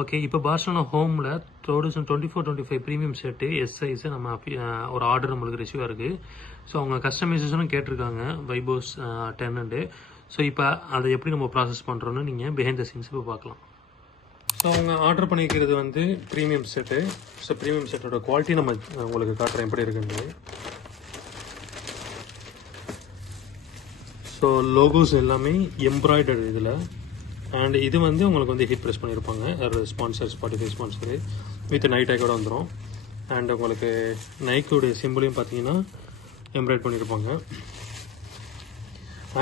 Okay, இப்போ Barcelona ஹோமில் 2024-25 premium set S size நம்ம ஒரு ஆர்டர் நம்மளுக்கு ரிசீவ் ஆயிருக்கு. ஸோ அவங்க கஸ்டமைசேஷனும் கேட்டிருக்காங்க வைபோஸ் 10. ஸோ இப்போ அதை எப்படி நம்ம ப்ராசஸ் பண்ணுறோன்னு நீங்கள் பிஹைண்ட் த சீன்ஸ் இப்போ பார்க்கலாம். ஸோ அவங்க ஆர்டர் பண்ணிக்கிறது வந்து ப்ரீமியம் செட்டு. ஸோ ப்ரீமியம் செட்டோட குவாலிட்டி நம்ம உங்களுக்கு காட்டுறேன் எப்படி இருக்குன்னு. ஸோ லோகோஸ் எல்லாமே எம்ப்ராய்டரி இதில். அண்ட் இது வந்து உங்களுக்கு வந்து ஹீட் ப்ரெஸ் பண்ணியிருப்பாங்க. ஸ்பான்சர் ஸ்பாட்டிஃபை ஸ்பான்சரு வித் நைட் டேக்கோட வந்துடும். அண்ட் உங்களுக்கு நைக்கோடைய சிம்பிளையும் பார்த்தீங்கன்னா எம்ப்ராய்ட் பண்ணியிருப்பாங்க.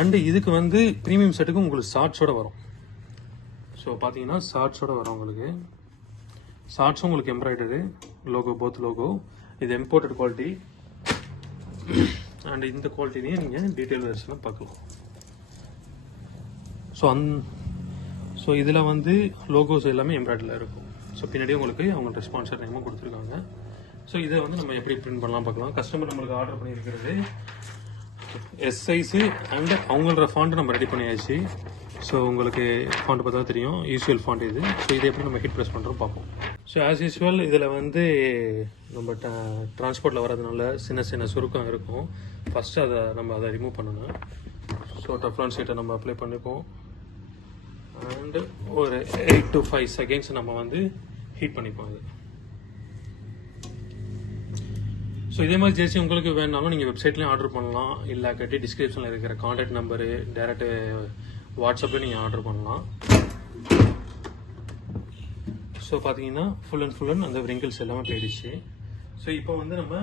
அண்டு இதுக்கு வந்து ப்ரீமியம் செட்டுக்கு உங்களுக்கு ஷார்ட்ஸோடு வரும். ஸோ பார்த்தீங்கன்னா ஷார்ட்ஸோடு வரும் உங்களுக்கு. ஷார்ட்ஸும் உங்களுக்கு எம்ப்ராய்டரு லோகோ, போத் லோகோ. இது இம்போர்ட்டட் குவாலிட்டி. அண்ட் இந்த குவாலிட்டிலேயே நீங்கள் டீட்டெயில் வெர்ஷனில் பார்க்கலாம். ஸோ இதில் வந்து லோகோஸ் எல்லாமே எம்ப்ராய்டரியில் இருக்கும். ஸோ பின்னாடியே உங்களுக்கு அவங்க ஸ்பான்சர் நேமும் கொடுத்துருக்காங்க. ஸோ இதை வந்து நம்ம எப்படி பிரிண்ட் பண்ணலாம் பார்க்கலாம். கஸ்டமர் நம்மளுக்கு ஆர்டர் பண்ணியிருக்கிறது எஸ் சைஸு அண்ட் அவங்களோட ஃபாண்ட் நம்ம ரெடி பண்ணியாச்சு. ஸோ உங்களுக்கு ஃபாண்ட் பார்த்தா தெரியும், யூஸ்வல் ஃபாண்ட் இது. ஸோ இதை எப்படி நம்ம ஹிட் ப்ரெஸ் பண்ணுறோம் பார்ப்போம். ஸோ ஆஸ் யூஸ்வல் இதில் வந்து நம்ம டிரான்ஸ்போர்ட்டில் வரதுனால சின்ன சின்ன சுருக்கம் இருக்கும். ஃபஸ்ட்டு அதை ரிமூவ் பண்ணணும். ஸோ டெஃப்லான் ஷீட்டை நம்ம அப்ளை பண்ணிப்போம். அண்டு ஒரு 8 to 5 செகண்ட்ஸ் நம்ம வந்து ஹீட் பண்ணிப்போம் இது. ஸோ இதே மாதிரி ஜெர்சி உங்களுக்கு வேணாலும் நீங்கள் வெப்சைட்லேயும் ஆர்டர் பண்ணலாம். இல்லை கட்டி டிஸ்கிரிப்ஷனில் இருக்கிற கான்டாக்ட் நம்பரு டேரெக்ட் வாட்ஸ்அப்பில் நீங்கள் ஆர்டர் பண்ணலாம். ஸோ பார்த்தீங்கன்னா ஃபுல் அண்ட் அந்த ரிங்கிள்ஸ் எல்லாமே போயிடுச்சு. ஸோ இப்போ வந்து நம்ம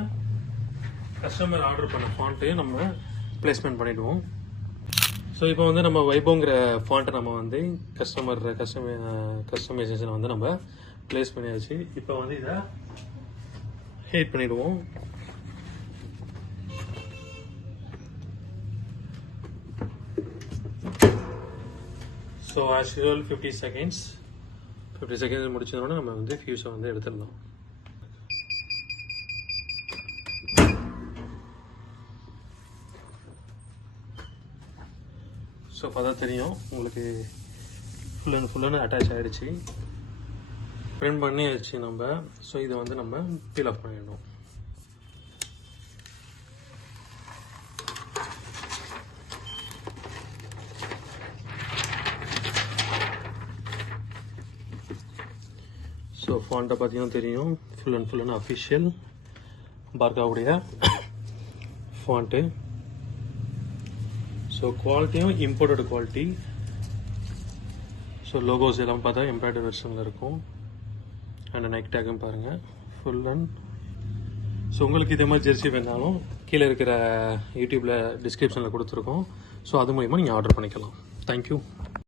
கஸ்டமர் ஆர்டர் பண்ண ஃபாண்ட்டையும் நம்ம பிளேஸ்மெண்ட் பண்ணிவிடுவோம். ஸோ இப்போ வந்து நம்ம வைபோங்கிற ஃபாண்ட்டை நம்ம வந்து கஸ்டமைசேஷனை வந்து நம்ம பிளேஸ் பண்ணியாச்சு. இப்போ வந்து இதை ஹீட் பண்ணிடுவோம். ஸோ ஆஸ் யூசுவல் 50 செகண்ட்ஸ் முடிச்சதோட நம்ம வந்து ஃபியூஸை வந்து எடுத்துடலாம். ஸோ பார்த்தா தெரியும் உங்களுக்கு ஃபுல்லாக அட்டாச் ஆகிடுச்சு. பிரிண்ட் பண்ணியாச்சு நம்ம. ஸோ இதை வந்து நம்ம பீல் ஆஃப் பண்ணிடணும். ஸோ ஃபாண்ட்டை பார்த்தீங்கன்னா தெரியும், ஃபுல் அண்ட் அஃபிஷியல் பார்க்காவுடைய ஃபாண்ட்டு. ஸோ குவாலிட்டியும் இம்போர்ட்டட் குவாலிட்டி. ஸோ லோகோஸ் எல்லாம் பார்த்தா எம்ப்ராய்டரி வெர்ஷனில் இருக்கும். அண்ட் நைக் டேக்கும் பாருங்கள் ஃபுல் அண்ட். ஸோ உங்களுக்கு இதே மாதிரி ஜெர்சி வேணாலும் கீழே இருக்கிற யூடியூப்பில் டிஸ்கிரிப்ஷனில் கொடுத்துருக்கோம். ஸோ அது மூலிமா நீங்கள் ஆர்டர் பண்ணிக்கலாம். தேங்க்யூ.